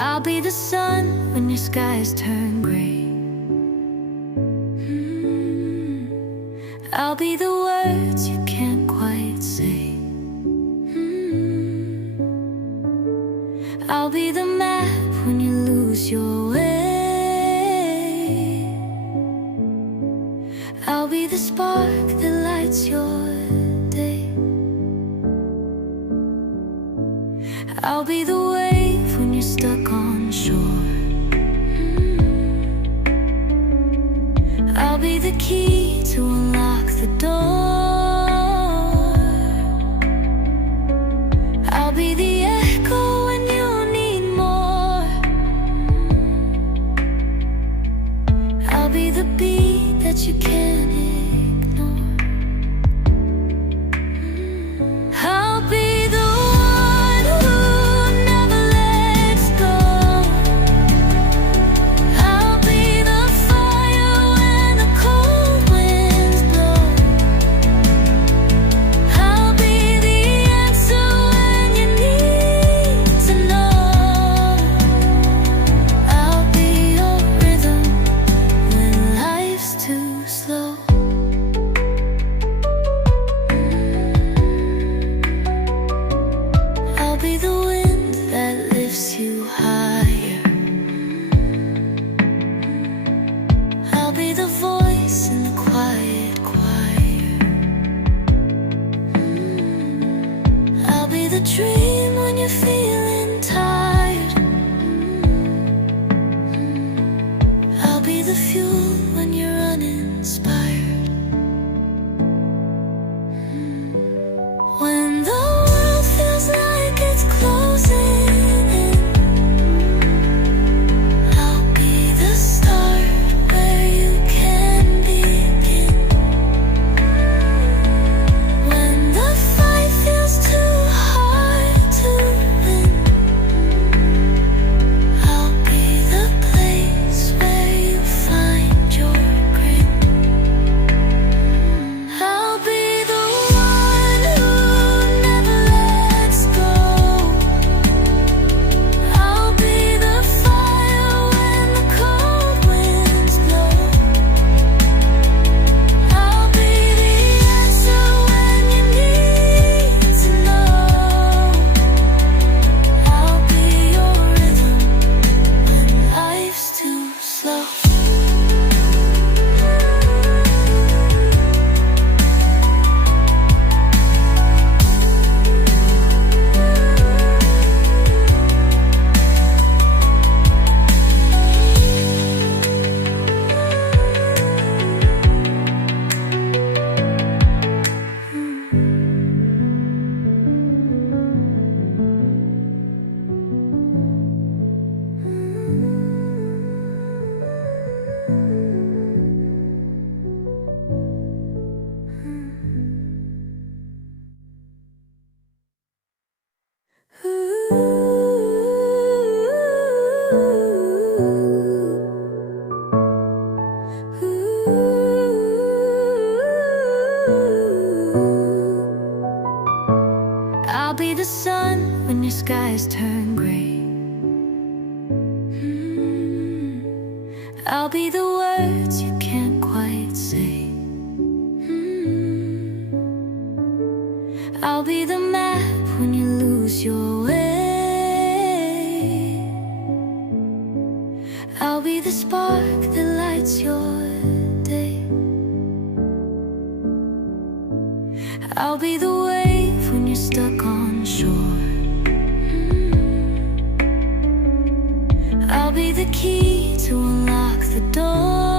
I'll be the sun when your skies turn gray. I'll be the words you can't quite say. I'll be the map when you lose your way. I'll be the spark that lights your day. I'll be the wave when you're stuck on shore. I'll be the key to unlock the door. I'll be the echo when you need more. I'll be the beat that you can't ignore. I'll be the one who never lets go. I'll be the fire when the cold winds blow. I'll be the answer when you need to know. I'll be your rhythm when life's too slow. I'll be the wind that lifts you higher. I'll be the voice in the quiet choir. I'll be the dream when you're feeling tired. I'll be the fuel when you're uninspired. When the world feels like it's closing in, I'll be the start where you can begin. When the fight feels too hard to win, I'll be the place where you find your grit. I'll be the one who never lets go. I'll be the fire when the cold winds blow. I'll be the answer when you need to know. I'll be your rhythm when life's too slow. I'll be the sun when your skies turn gray. I'll be the words you can't quite say. I'll be the map when you lose your way. I'll be the spark that lights your day. I'll be the wave when you're stuck on shore. I'll be the key to unlock the door.